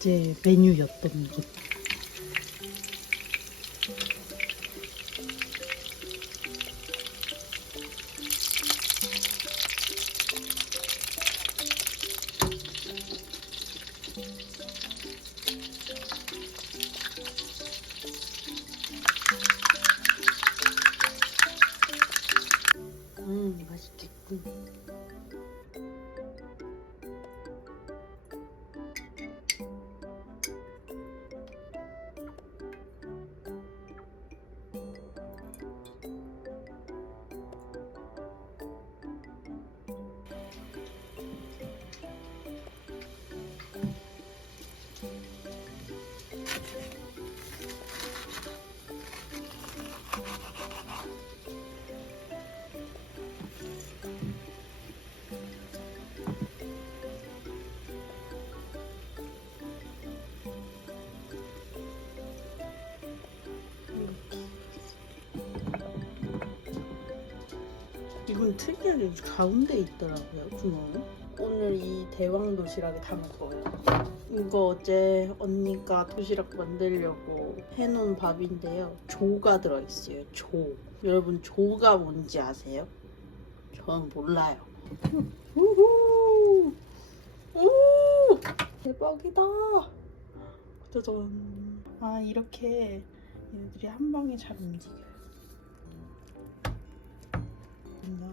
어제 메뉴였던 곳. 이건 특이하게 가운데 있더라고요, 구멍이. 오늘 이 대왕 도시락에 담을 거예요. 이거 어제 언니가 도시락 만들려고 해놓은 밥인데요. 조가 들어있어요, 조. 여러분, 조가 뭔지 아세요? 저는 몰라요. 우후! 오! 대박이다! 짜잔. 아, 이렇게 얘네들이 한 방에 잘 움직여요. 된다.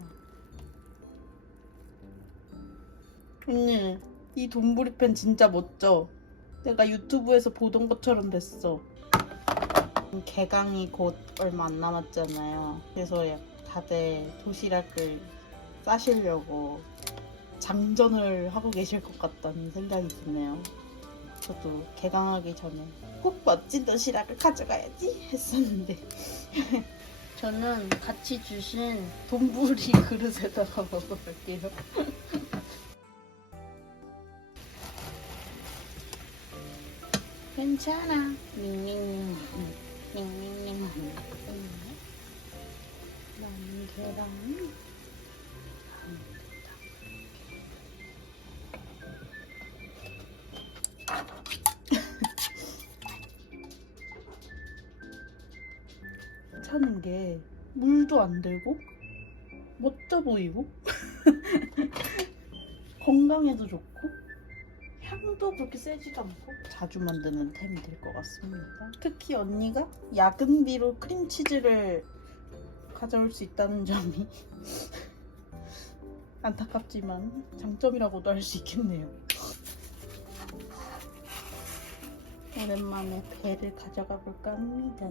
언니, 이 돈부리펜 진짜 멋져. 내가 유튜브에서 보던 것처럼 됐어. 개강이 곧 얼마 안 남았잖아요. 그래서 다들 도시락을 싸시려고 장전을 하고 계실 것 같다는 생각이 드네요. 저도 개강하기 전에 꼭 멋진 도시락을 가져가야지 했었는데 저는 같이 주신 돈부리 그릇에다가 먹어볼게요. 괜찮아. 닝닝닝. 닝닝닝. 난 계란. 차는 게 물도 안 들고 멋져 보이고 건강에도 좋고 향도 그렇게 세지도 않고 자주 만드는 템이 될 것 같습니다. 특히 언니가 야근비로 크림치즈를 가져올 수 있다는 점이 안타깝지만 장점이라고도 할 수 있겠네요. 오랜만에 배를 가져가 볼까 합니다.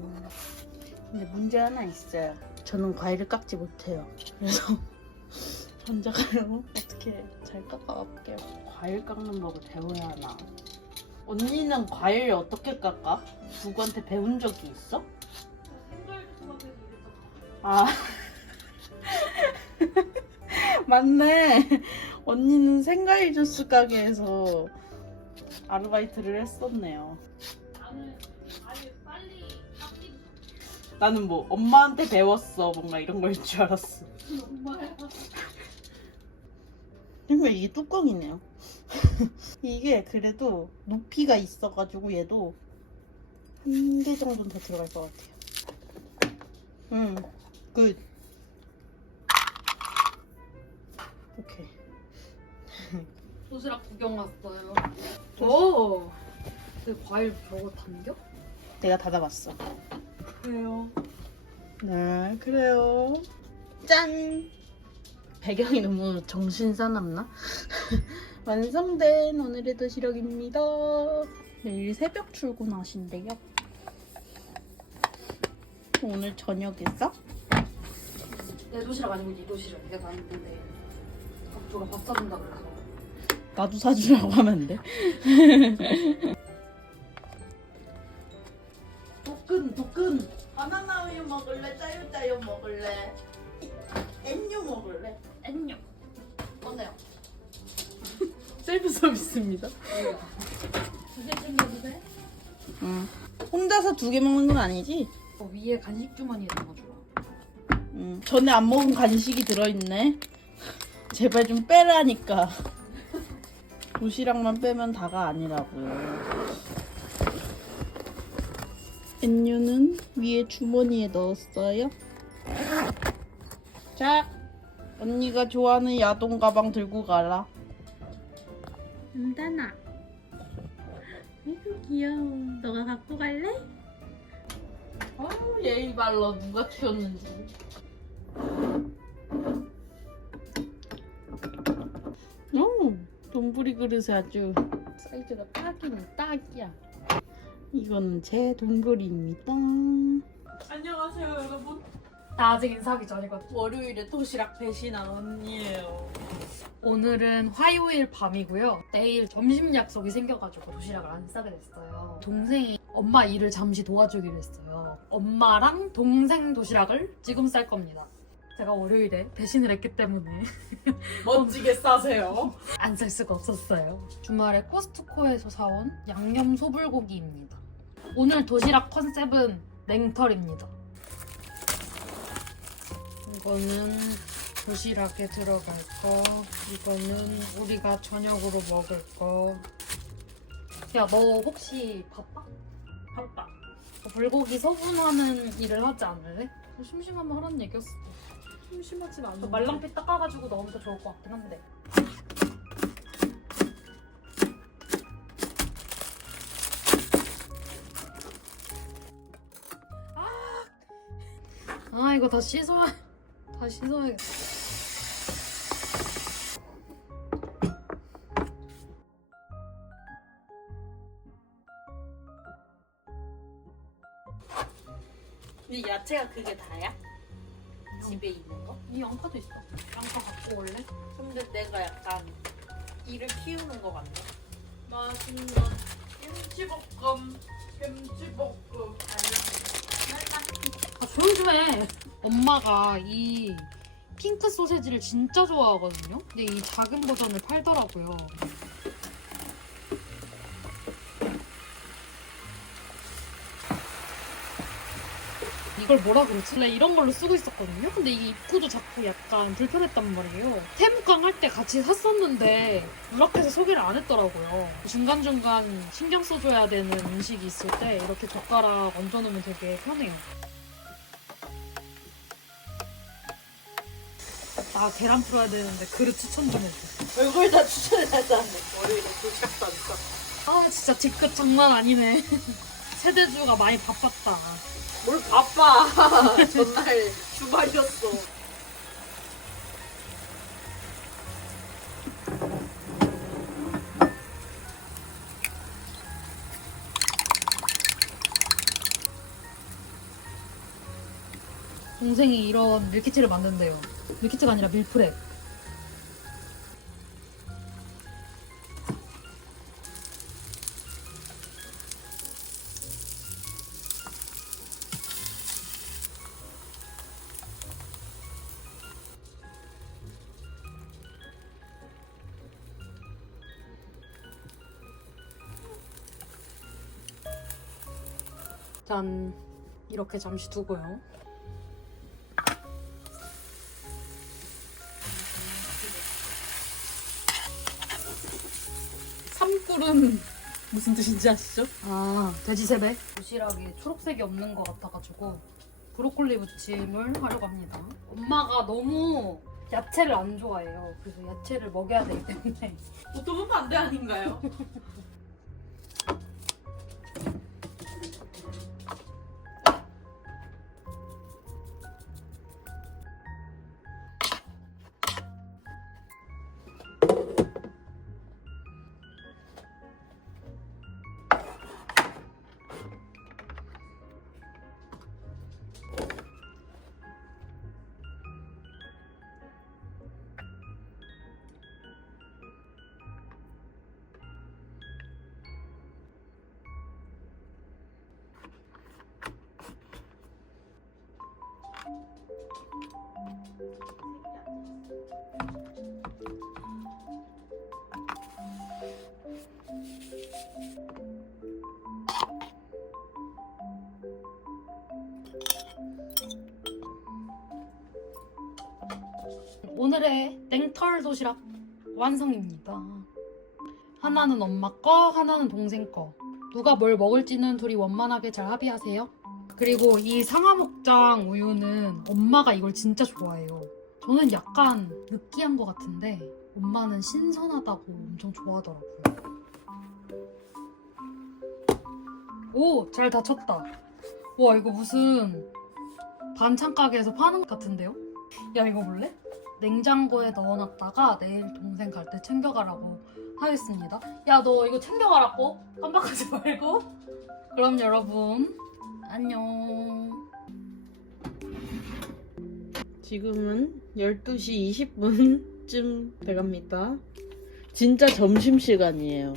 근데 문제 하나 있어요. 저는 과일을 깎지 못해요. 그래서 전자가요 어떻게 잘 깎아 볼게요. 과일 깎는 법을 배워야 하나. 언니는 과일 어떻게 깎아? 누구한테 배운 적이 있어? 아 맞네. 언니는 생과일 주스 가게에서 아르바이트를 했었네요. 나는 나는 뭐 엄마한테 배웠어 뭔가 이런 걸줄 알았어. 정말 근데 이게 뚜껑이네요. 이게 그래도 높이가 있어가지고 얘도 한 개 정도는 더 들어갈 것 같아요. 음, 굿. 오케이. 도시락 구경 왔어요. 오, 내 과일 저거 담겨? 내가 닫아봤어. 그래요. 네, 그래요. 짠! 배경이 너무 정신 사납나? 완성된 오늘의 도시락입니다. 내일 새벽 출근하신대요. 오늘 저녁에서 내 도시락 아니고 네 도시락 내가 봤는데 누가 밥 사준다 그래서 나도 사주라고 하면 안 돼? 도끈 도끈 바나나 우유 먹을래? 짜요짜요 먹을래? 엔유 먹을래? 안녕. 꺼내요. 셀프 서비스입니다. 두개 챙겨도 돼? 응. 혼자서 두 개 먹는 건 아니지? 어, 위에 간식 주머니에 담아줘라. 응. 전에 안 먹은 간식이 들어있네. 제발 좀 빼라니까. 도시락만 빼면 다가 아니라고요. 엔유는 위에 주머니에 넣었어요. 자, 언니가 좋아하는 야동 가방 들고 가라. 은단아. 아이고 귀여워. 너가 갖고 갈래? 아우 예의 발라 누가 키웠는지. 오, 동부리 그릇에 아주 사이즈가 딱이네, 딱이야. 이거는 제 동부리입니다. 안녕하세요, 여러분. 나 아직 인사하기 전이거든. 월요일에 도시락 배신한 언니예요. 오늘은 화요일 밤이고요. 내일 점심 약속이 생겨가지고 도시락을 안 싸게 됐어요. 동생이 엄마 일을 잠시 도와주기로 했어요. 엄마랑 동생 도시락을 지금 쌀 겁니다. 제가 월요일에 배신을 했기 때문에 멋지게 싸세요. 안 살 수가 없었어요. 주말에 코스트코에서 사온 양념 소불고기입니다. 오늘 도시락 컨셉은 냉털입니다. 이거는 도시락에 들어갈 거, 이거는 우리가 저녁으로 먹을 거. 야, 너 혹시 바빠? 바빠. 너 불고기 소분하는 일을 하지 않을래? 심심하면 하라는 얘기였어. 심심하진 않아. 저 말랑피 닦아가지고 넣으면 더 좋을 것 같긴 한데. 아 이거 다 씻어야 다 씻어야겠다. 이 야채가 그게 다야? 집에 있는 거? 이 양파도 있어. 양파 갖고 올래? 근데 내가 약간 이를 키우는 거 같네. 맛있는 김치볶음, 김치볶음. 아 조용 좀 해. 엄마가 이 핑크 소세지를 진짜 좋아하거든요. 근데 이 작은 버전을 팔더라고요. 이걸 뭐라 그러지? 원래 이런 걸로 쓰고 있었거든요. 근데 이게 입구도 자꾸 약간 불편했단 말이에요. 태무강 할 때 같이 샀었는데 누락해서 소개를 안 했더라고요. 중간중간 신경 써줘야 되는 음식이 있을 때 이렇게 젓가락 얹어놓으면 되게 편해요. 아 계란 풀어야 되는데 그릇 추천 좀 해줘. 얼굴 다 않네. 월요일에 싸니까. 아 진짜 뒤끝 장난 아니네. 세대주가 많이 바빴다. 뭘 바빠. 전날 주말이었어. 동생이 이런 밀키트를 만든대요. 밀키트가 아니라 밀프렙. 짠. 이렇게 잠시 두고요. 삼꿀은 무슨 뜻인지 아시죠? 아 돼지 세배 도시락이 초록색이 없는 것 같아가지고 브로콜리 무침을 하려고 합니다 엄마가 너무 야채를 안 좋아해요 그래서 야채를 먹여야 되기 때문에 보통은 반대 아닌가요? 오늘의 냉털 도시락 완성입니다 하나는 엄마 거, 하나는 동생 거. 누가 뭘 먹을지는 둘이 원만하게 잘 합의하세요. 그리고 이 상하목장 우유는 엄마가 이걸 진짜 좋아해요. 저는 약간 느끼한 것 같은데 엄마는 신선하다고 엄청 좋아하더라고요. 오, 잘 다쳤다. 와, 이거 무슨 반찬 가게에서 파는 것 같은데요? 야, 이거 볼래? 냉장고에 넣어놨다가 내일 동생 갈 때 챙겨가라고 하겠습니다. 야, 너 이거 챙겨가라고? 깜빡하지 말고. 그럼 여러분, 안녕. 지금은 12시 20분쯤 돼갑니다. 진짜 점심시간이에요.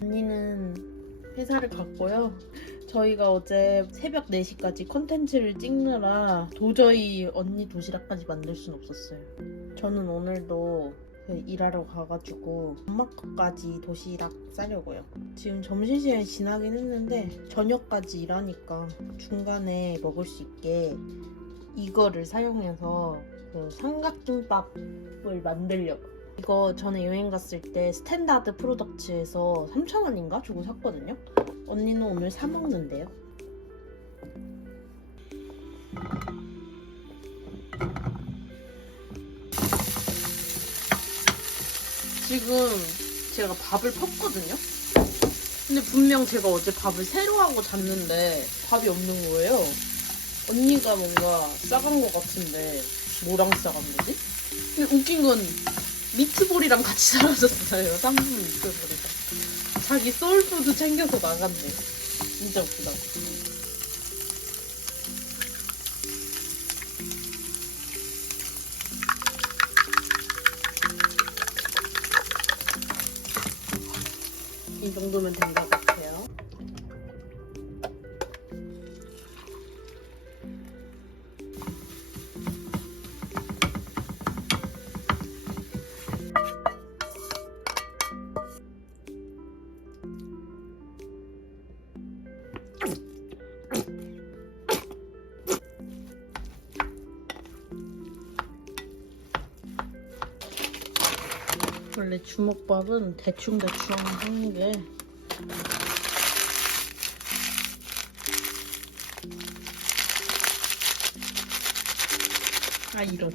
언니는 회사를 갔고요. 저희가 어제 새벽 4시까지 컨텐츠를 찍느라 도저히 언니 도시락까지 만들 순 없었어요. 저는 오늘도 그 일하러 가가지고 엄마 거까지 도시락 싸려고요. 지금 점심시간이 지나긴 했는데 저녁까지 일하니까 중간에 먹을 수 있게 이거를 사용해서 그 삼각김밥을 만들려고. 이거 전에 여행 갔을 때 스탠다드 프로덕츠에서 3,000원인가 주고 샀거든요. 언니는 오늘 사 먹는데요. 지금 제가 밥을 펐거든요. 근데 분명 제가 어제 밥을 새로 하고 잤는데 밥이 없는 거예요. 언니가 뭔가 싸간 것 같은데 뭐랑 싸간 거지? 근데 웃긴 건 미트볼이랑 같이 사라졌어요. 쌍둥이 미트볼이랑. 자기 소울푸드 챙겨서 나갔네. 진짜 웃기다. 정도면 된것같 원래 주먹밥은 대충대충 하는 게 아 이런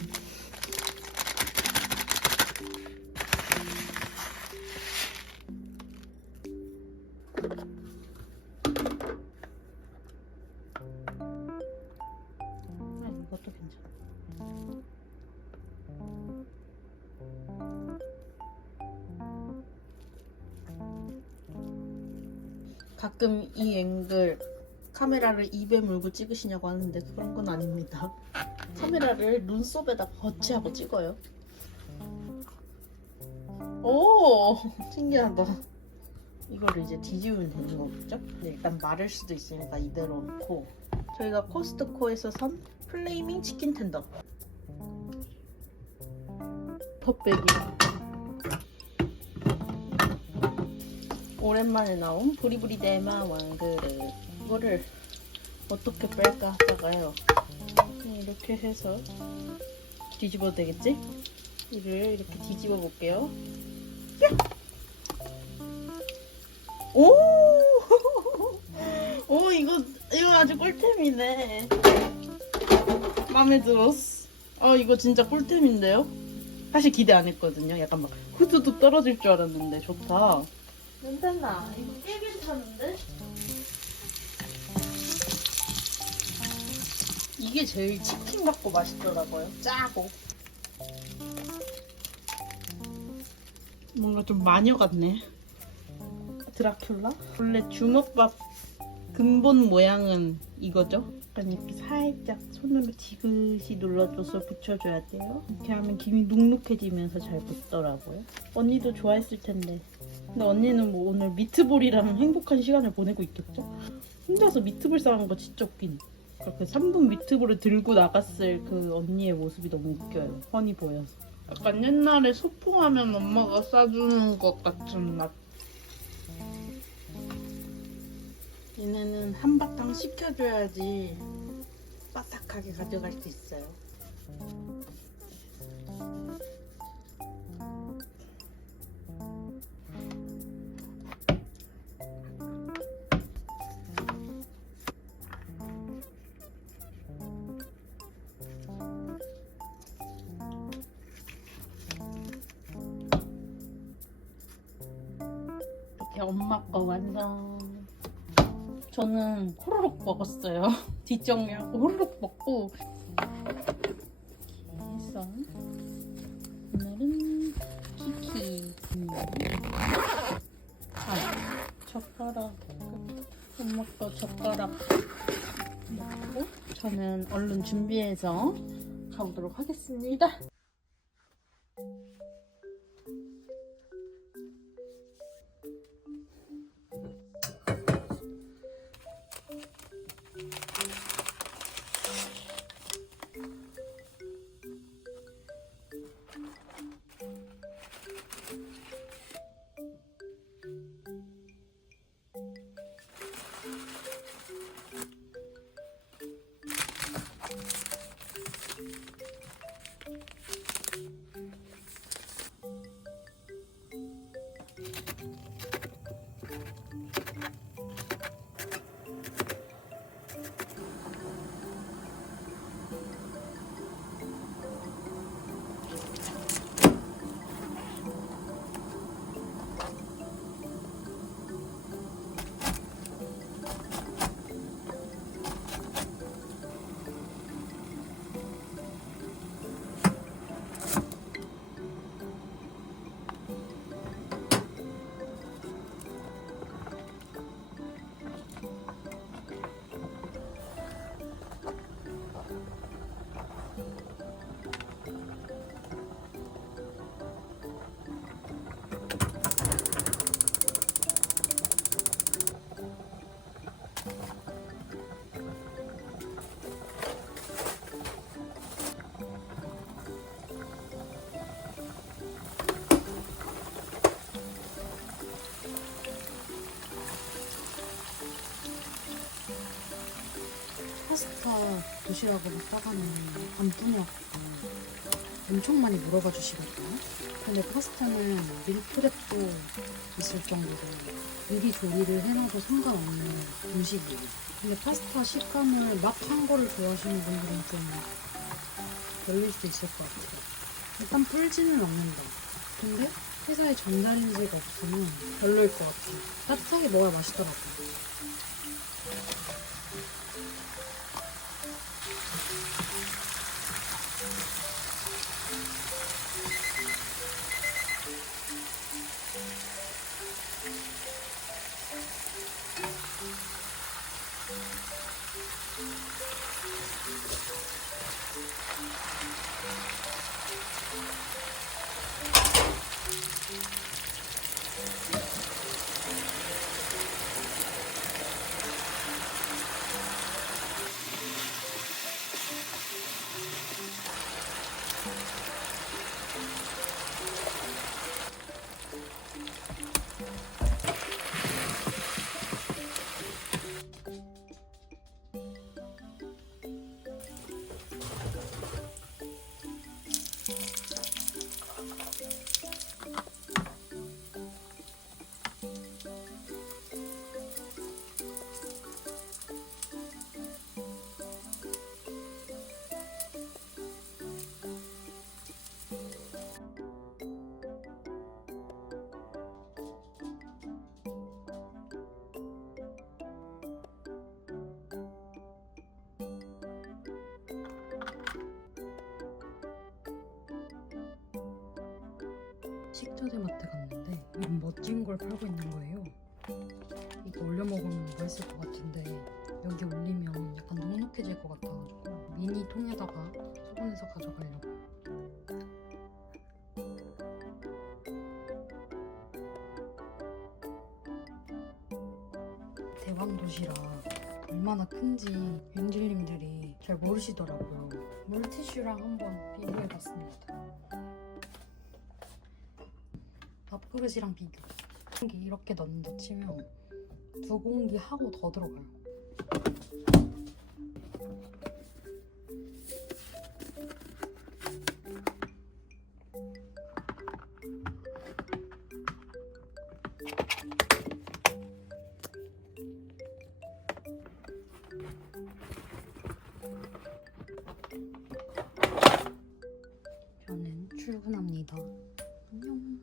가끔 이 앵글 카메라를 입에 물고 찍으시냐고 하는데 그런 건 아닙니다. 카메라를 눈썹에다 거치하고 찍어요. 오 신기하다. 이거를 이제 뒤집으면 되는 거겠죠? 근데 일단 마를 수도 있으니까 이대로 놓고 저희가 코스트코에서 산 플레이밍 치킨 텐더 컵백이 오랜만에 나온 부리부리 대마 왕그릇 이거를 어떻게 뺄까 하다가요. 이렇게 해서 뒤집어도 되겠지? 이를 이렇게 뒤집어 볼게요. 오! 오 이거 이거 아주 꿀템이네. 마음에 들었어. 아 이거 진짜 꿀템인데요? 사실 기대 안 했거든요. 약간 막 후두둑 떨어질 줄 알았는데 좋다 괜찮나? 이거 꽤 괜찮은데? 이게 제일 치킨 같고 맛있더라고요. 짜고. 뭔가 좀 마녀 같네. 드라큘라? 원래 주먹밥 근본 모양은 이거죠? 약간 이렇게 살짝 손으로 지그시 눌러줘서 붙여줘야 돼요. 이렇게 하면 김이 눅눅해지면서 잘 붙더라고요. 언니도 좋아했을 텐데. 근데 언니는 뭐 오늘 미트볼이랑 행복한 시간을 보내고 있겠죠? 혼자서 미트볼 싸는 거 진짜 웃긴. 그렇게 3분 미트볼을 들고 나갔을 그 언니의 모습이 너무 웃겨요. 훤히 보여서. 약간 옛날에 소풍하면 엄마가 싸주는 것 같은 맛. 얘네는 한바탕 식혀줘야지 바삭하게 가져갈 수 있어요. 이렇게 엄마 거 완성. 저는 호로록 먹었어요. 뒷정리하고 호로록 먹고. 이렇게 해서 오늘은 키키. 음. 아, 젓가락. 엄마 거 젓가락 먹고 저는 얼른 준비해서 가보도록 하겠습니다. 도시락을 먹다가는 안 뿐이었고 엄청 많이 물어봐 주시거든요. 근데 파스타는 밀프렙도 있을 정도로 미리 조리를 해놔도 상관없는 음식이에요. 근데 파스타 식감을 막 한 거를 좋아하시는 분들은 좀 별릴 수도 있을 것 같아요. 일단 불지는 않는다. 근데 회사에 전자레인지가 없으면 별로일 것 같아요. 따뜻하게 먹어야 맛있더라고요. 식자재 마트 갔는데 이런 멋진 걸 팔고 있는 거예요. 이거 올려 먹으면 맛있을 것 같은데 여기 올리면 약간 눅눅해질 것 같아가지고 미니 통에다가 소분해서 가져가려고. 대왕 도시락 얼마나 큰지 윤질님들이 잘 모르시더라고요. 물티슈랑 한번 비교해봤습니다. 그릇이랑 비교 공기 이렇게 넣는다 치면 두 공기 하고 더 들어가요 저는 출근합니다. 안녕.